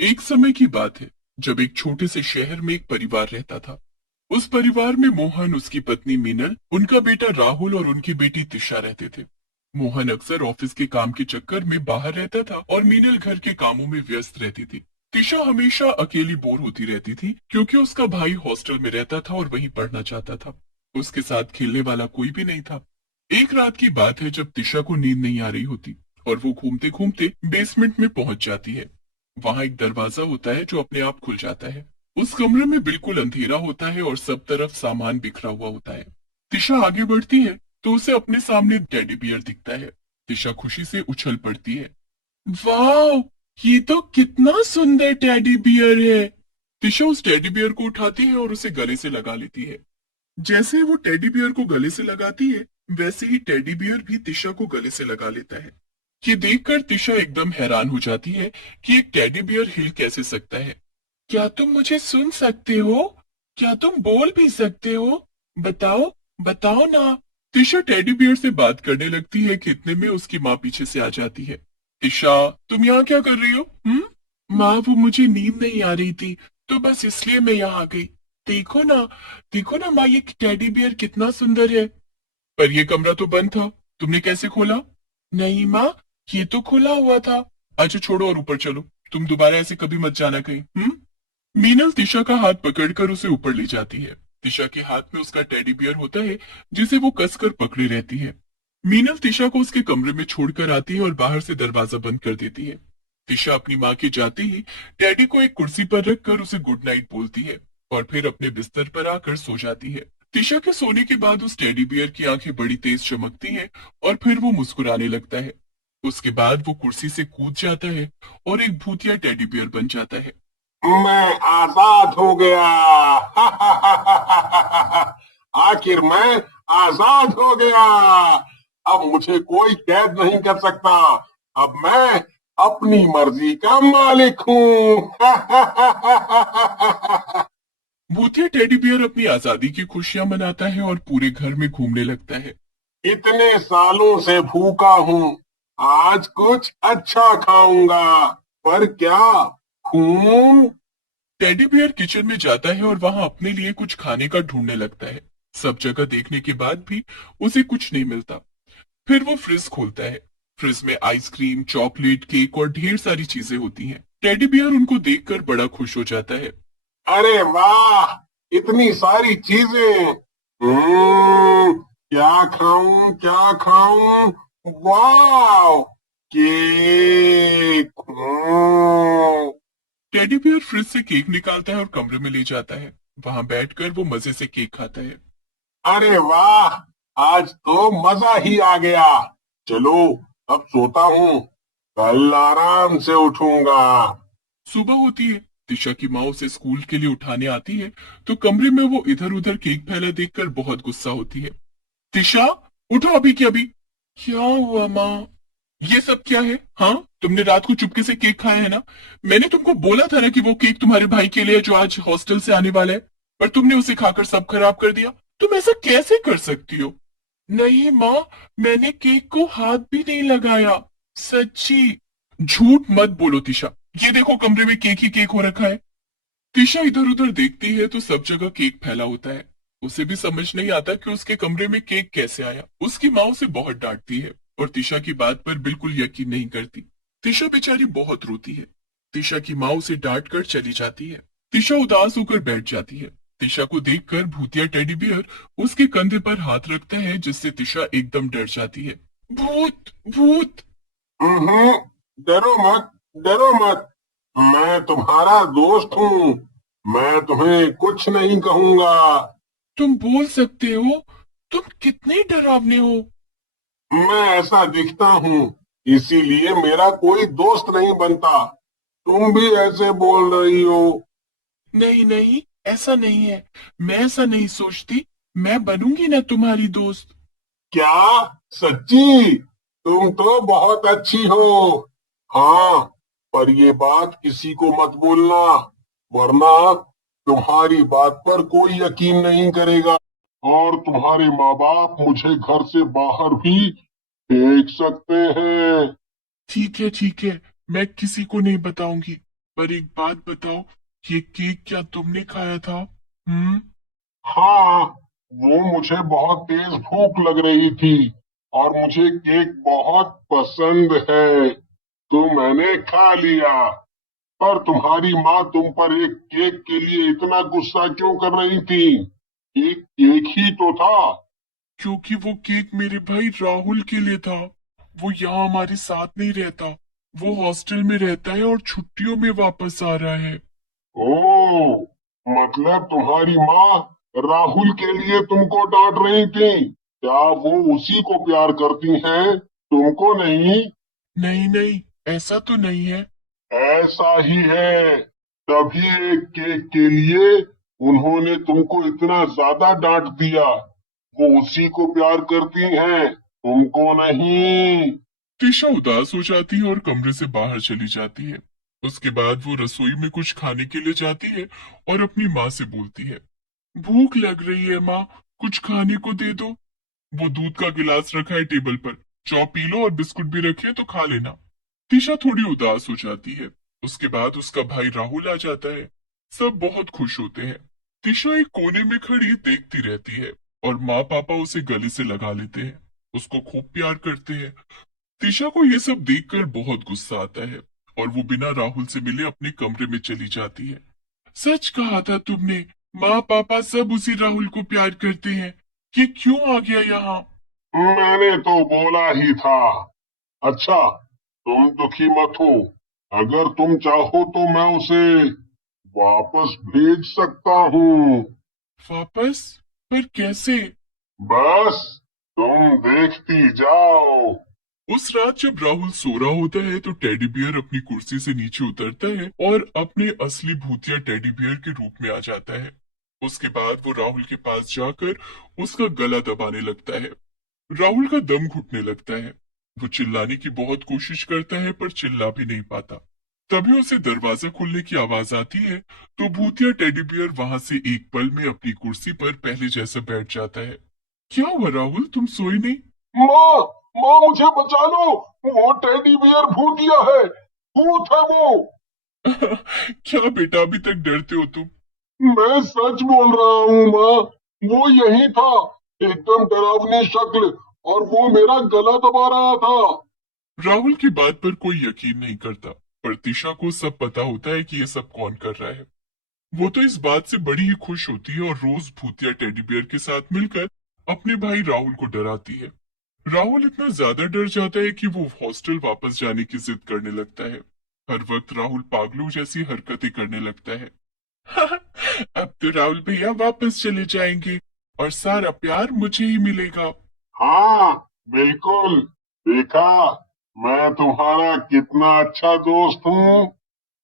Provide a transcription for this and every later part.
एक समय की बात है जब एक छोटे से शहर में एक परिवार रहता था। उस परिवार में मोहन, उसकी पत्नी मीनल, उनका बेटा राहुल और उनकी बेटी तिशा रहते थे। मोहन अक्सर ऑफिस के काम के चक्कर में बाहर रहता था और मीनल घर के कामों में व्यस्त रहती थी। तिशा हमेशा अकेली बोर होती रहती थी क्योंकि उसका भाई हॉस्टल में रहता था और वहीं पढ़ना चाहता था। उसके साथ खेलने वाला कोई भी नहीं था। एक रात की बात है जब तिशा को नींद नहीं आ रही होती और वो घूमते घूमते बेसमेंट में पहुंच जाती है। वहां एक दरवाजा होता है जो अपने आप खुल जाता है। उस कमरे में बिल्कुल अंधेरा होता है और सब तरफ सामान बिखरा हुआ होता है। तिशा आगे बढ़ती है तो उसे अपने सामने टेडी बियर दिखता है। तिशा खुशी से उछल पड़ती है। वाह, ये तो कितना सुंदर टेडी बियर है। तिशा उस टेडी बियर को उठाती है और उसे गले से लगा लेती है। जैसे ही वो टेडी बियर को गले से लगाती है, वैसे ही टेडी बियर भी तिशा को गले से लगा लेता है। ये देखकर तिशा एकदम हैरान हो जाती है कि एक टेडी बियर हिल कैसे सकता है। क्या तुम मुझे सुन सकते हो? क्या तुम बोल भी सकते हो? बताओ, बताओ ना। तिशा टेडी बियर से बात करने लगती है कि इतने में उसकी माँ पीछे से आ जाती है। तिशा, तुम यहाँ क्या कर रही हो? माँ, वो मुझे नींद नहीं आ रही थी, तो बस इसलिए मैं यहाँ आ गई। देखो ना, देखो ना माँ, ये टेडी बियर कितना सुंदर है। पर ये कमरा तो बंद था, तुमने कैसे खोला? नहीं माँ, ये तो खुला हुआ था। अच्छा छोड़ो और ऊपर चलो, तुम दोबारा ऐसे कभी मत जाना कहीं। मीनल तिशा का हाथ पकड़कर उसे ऊपर ले जाती है। तिशा के हाथ में उसका टेडी बियर होता है जिसे वो कसकर पकड़े रहती है। मीनल तिशा को उसके कमरे में छोड़कर आती है और बाहर से दरवाजा बंद कर देती है। तिशा अपनी माँ के जाते ही टेडी को एक कुर्सी पर रखकर उसे गुड नाइट बोलती है और फिर अपने बिस्तर पर आकर सो जाती है। तिशा के सोने के बाद उस टेडी बियर की आंखें बड़ी तेज चमकती हैं और फिर वो मुस्कुराने लगता है। उसके बाद वो कुर्सी से कूद जाता है और एक भूतिया टेडी बियर बन जाता है। मैं आजाद हो गया। आखिर मैं आजाद हो गया। अब मुझे कोई कैद नहीं कर सकता। अब मैं अपनी मर्जी का मालिक हूँ। भूतिया टेडी बियर अपनी आजादी की खुशियां मनाता है और पूरे घर में घूमने लगता है। इतने सालों से भूखा हूँ, आज कुछ अच्छा खाऊंगा। पर क्या? खून? टेडी बियर किचन में जाता है और वहां अपने लिए कुछ खाने का ढूंढने लगता है। सब जगह देखने के बाद भी उसे कुछ नहीं मिलता। फिर वो फ्रिज खोलता है। फ्रिज में आइसक्रीम, चॉकलेट, केक और ढेर सारी चीजें होती हैं। टेडी बियर उनको देखकर बड़ा खुश हो जाता है। अरे वाह, इतनी सारी चीजें। क्या खाऊं, क्या खाऊं? वाह, केक। टेडी बियर फ्रिज से केक निकालता है और कमरे में ले जाता है। वहां बैठकर वो मजे से केक खाता है। अरे वाह, आज तो मजा ही आ गया। चलो, अब सोता हूँ, कल आराम से उठूंगा। सुबह होती है। दिशा की माँ उसे स्कूल के लिए उठाने आती है तो कमरे में वो इधर उधर केक फैला देखकर बहुत गुस्सा होती है। दिशा, उठो अभी की अभी। क्या हुआ माँ? ये सब क्या है? हाँ, तुमने रात को चुपके से केक खाया है ना? मैंने तुमको बोला था ना कि वो केक तुम्हारे भाई के लिए है जो आज हॉस्टल से आने वाला है, पर तुमने उसे खाकर सब खराब कर दिया। तुम ऐसा कैसे कर सकती हो? नहीं माँ, मैंने केक को हाथ भी नहीं लगाया। सच्ची। झूठ मत बोलो तिशा। ये देखो कमरे में केक ही केक हो रखा है। तिशा इधर उधर देखती है तो सब जगह केक फैला होता है। उसे भी समझ नहीं आता कि उसके कमरे में केक कैसे आया। उसकी माँ उसे बहुत डांटती है और तिशा की बात पर बिल्कुल यकीन नहीं करती। तिशा बेचारी बहुत रोती है। तिशा की माँ उसे डांट कर चली जाती है। तिशा उदास होकर बैठ जाती है। तिशा को देखकर भूतिया टेडी बियर उसके कंधे पर हाथ रखता है जिससे तिशा एकदम डर जाती है। भूत, भूत। हम्म, डरो मत, डरो मत। मैं तुम्हारा दोस्त हूँ। मैं तुम्हें कुछ नहीं कहूंगा। तुम बोल सकते हो? तुम कितने डरावने हो। मैं ऐसा दिखता हूँ, इसीलिए मेरा कोई दोस्त नहीं बनता। तुम भी ऐसे बोल रही हो। नहीं नहीं, ऐसा नहीं है। मैं ऐसा नहीं सोचती। मैं बनूंगी ना तुम्हारी दोस्त। क्या? सच्ची? तुम तो बहुत अच्छी हो। हाँ, पर ये बात किसी को मत बोलना, वरना तुम्हारी बात पर कोई यकीन नहीं करेगा और तुम्हारे माँ बाप मुझे घर से बाहर भी फेंक सकते हैं। ठीक है, ठीक है। मैं किसी को नहीं बताऊंगी। पर एक बात बताओ, ये केक क्या तुमने खाया था? हाँ, वो मुझे बहुत तेज भूख लग रही थी और मुझे केक बहुत पसंद है, तो मैंने खा लिया। पर तुम्हारी माँ तुम पर एक केक के लिए इतना गुस्सा क्यों कर रही थी? एक केक ही तो था। क्योंकि वो केक मेरे भाई राहुल के लिए था। वो यहाँ हमारे साथ नहीं रहता, वो हॉस्टल में रहता है और छुट्टियों में वापस आ रहा है। ओ, मतलब तुम्हारी माँ राहुल के लिए तुमको डांट रही थी? क्या वो उसी को प्यार करती हैं, तुमको नहीं? नहीं नहीं, ऐसा तो नहीं है। ऐसा ही है। तभी एक केक के लिए उन्होंने तुमको इतना ज्यादा डांट दिया। वो उसी को प्यार करती हैं, तुमको नहीं। तिशा उदास हो जाती है और कमरे से बाहर चली जाती है। उसके बाद वो रसोई में कुछ खाने के लिए जाती है और अपनी माँ से बोलती है, भूख लग रही है माँ, कुछ खाने को दे दो। वो दूध का गिलास रखा है टेबल पर, चाय पी लो और बिस्कुट भी रखे हैं तो खा लेना। तिशा थोड़ी उदास हो जाती है। उसके बाद उसका भाई राहुल आ जाता है। सब बहुत खुश होते हैं। तिशा एक कोने में खड़ी देखती रहती है और माँ पापा उसे गले से लगा लेते हैं, उसको खूब प्यार करते हैं। तिशा को ये सब देखकर बहुत गुस्सा आता है और वो बिना राहुल से मिले अपने कमरे में चली जाती है। सच कहा था तुमने, माँ पापा सब उसी राहुल को प्यार करते हैं। ये क्यों आ गया यहाँ? मैंने तो बोला ही था। अच्छा, तुम दुखी मत हो। अगर तुम चाहो तो मैं उसे वापस भेज सकता हूँ। वापस? पर कैसे? बस तुम देखती जाओ। उस रात जब राहुल सो रहा होता है तो टेडी बियर अपनी कुर्सी से नीचे उतरता है और अपने असली भूतिया टेडी बियर के रूप में आ जाता है। उसके बाद वो राहुल के पास जाकर उसका गला दबाने लगता है। राहुल का दम घुटने लगता है। वो चिल्लाने की बहुत कोशिश करता है पर चिल्ला भी नहीं पाता। तभी उसे दरवाजा खुलने की आवाज आती है तो भूतिया टेडी बियर वहां से एक पल में अपनी कुर्सी पर पहले जैसा बैठ जाता है। क्या हुआ राहुल, तुम सोए नहीं? माँ, माँ मुझे बचा लो। वो टेडी बियर भूतिया है, भूत है वो। क्या बेटा, अभी तक डरते हो तुम? मैं सच बोल रहा हूँ माँ, वो यही था, एकदम डरावनी शक्ल, और वो मेरा गला दबा रहा था। राहुल की बात पर कोई यकीन नहीं करता, पर तिशा को सब पता होता है कि ये सब कौन कर रहा है। वो तो इस बात से बड़ी ही खुश होती है और रोज भूतिया टेडी बियर के साथ मिलकर अपने भाई राहुल को डराती है। राहुल इतना ज्यादा डर जाता है कि वो हॉस्टल वापस जाने की जिद करने लगता है। हर वक्त राहुल पागलों जैसी हरकतें करने लगता है। अब तो राहुल भैया वापस चले जाएंगे और सारा प्यार मुझे ही मिलेगा। हाँ, बिल्कुल। देखा, मैं तुम्हारा कितना अच्छा दोस्त हूँ।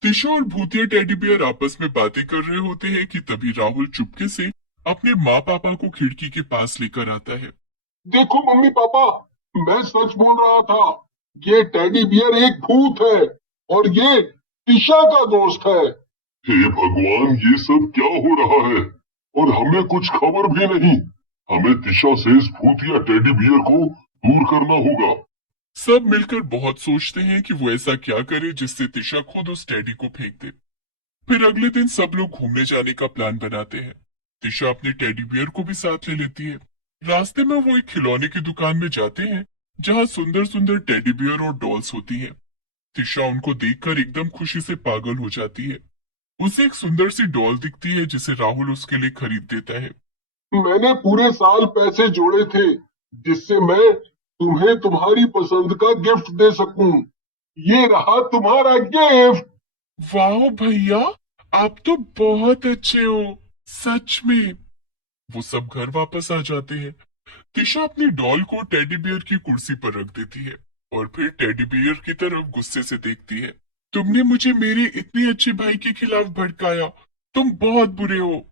तिशा और भूतिया टेडी बियर आपस में बातें कर रहे होते हैं कि तभी राहुल चुपके से अपने माँ पापा को खिड़की के पास लेकर आता है। देखो मम्मी पापा, मैं सच बोल रहा था। ये टेडी बियर एक भूत है और ये टिशा का दोस्त है। हे भगवान, ये सब क्या हो रहा है? और हमें कुछ खबर भी नहीं। हमें तिशा से इस भूतिया टेडी बियर को दूर करना होगा। सब मिलकर बहुत सोचते हैं कि वो ऐसा क्या करे जिससे तिशा खुद उस टेडी को फेंक दे। फिर अगले दिन सब लोग घूमने जाने का प्लान बनाते हैं। तिशा अपने टेडी बियर को भी साथ ले लेती है। रास्ते में वो एक खिलौने की दुकान में जाते हैं जहाँ सुंदर सुंदर टेडी बियर और डॉल्स होती हैं। तिशा उनको देखकर एकदम खुशी से पागल हो जाती है। उसे एक सुंदर सी डॉल दिखती है जिसे राहुल उसके लिए खरीद देता है। मैंने पूरे साल पैसे जोड़े थे जिससे मैं तुम्हें तुम्हारी पसंद का गिफ्ट दे सकूं। ये रहा तुम्हारा गिफ्ट। वाह भैया, आप तो बहुत अच्छे हो, सच में। वो सब घर वापस आ जाते हैं। तिशा अपनी डॉल को टेडी बियर की कुर्सी पर रख देती है और फिर टेडी बियर की तरफ गुस्से से देखती है। तुमने मुझे मेरे इतने अच्छे भाई के खिलाफ भड़काया, तुम बहुत बुरे हो।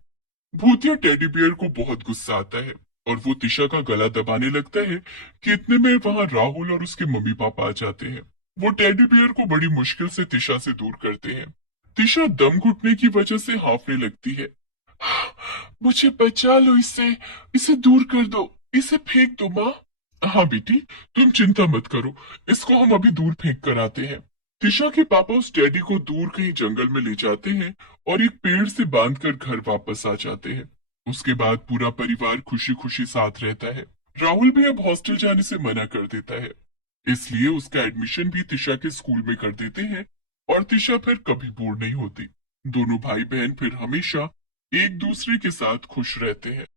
भूतिया टेडी बियर को बहुत गुस्सा आता है और वो तिशा का गला दबाने लगता है कि इतने में वहां राहुल और उसके मम्मी पापा आ जाते हैं। वो टेडी बियर को बड़ी मुश्किल से तिशा से दूर करते हैं। तिशा दम घुटने की वजह से हांफने लगती है। मुझे बचा लो इससे, इसे दूर कर दो, इसे फेंक दो माँ। हाँ बेटी, तुम चिंता मत करो, इसको हम अभी दूर फेंक कर आते हैं। तिशा के पापा उस टेडी को दूर कहीं जंगल में ले जाते हैं और एक पेड़ से बांधकर घर वापस आ जाते हैं। उसके बाद पूरा परिवार खुशी खुशी साथ रहता है। राहुल भी अब हॉस्टल जाने से मना कर देता है, इसलिए उसका एडमिशन भी तिशा के स्कूल में कर देते हैं और तिशा फिर कभी बोर नहीं होती। दोनों भाई बहन फिर हमेशा एक दूसरे के साथ खुश रहते हैं।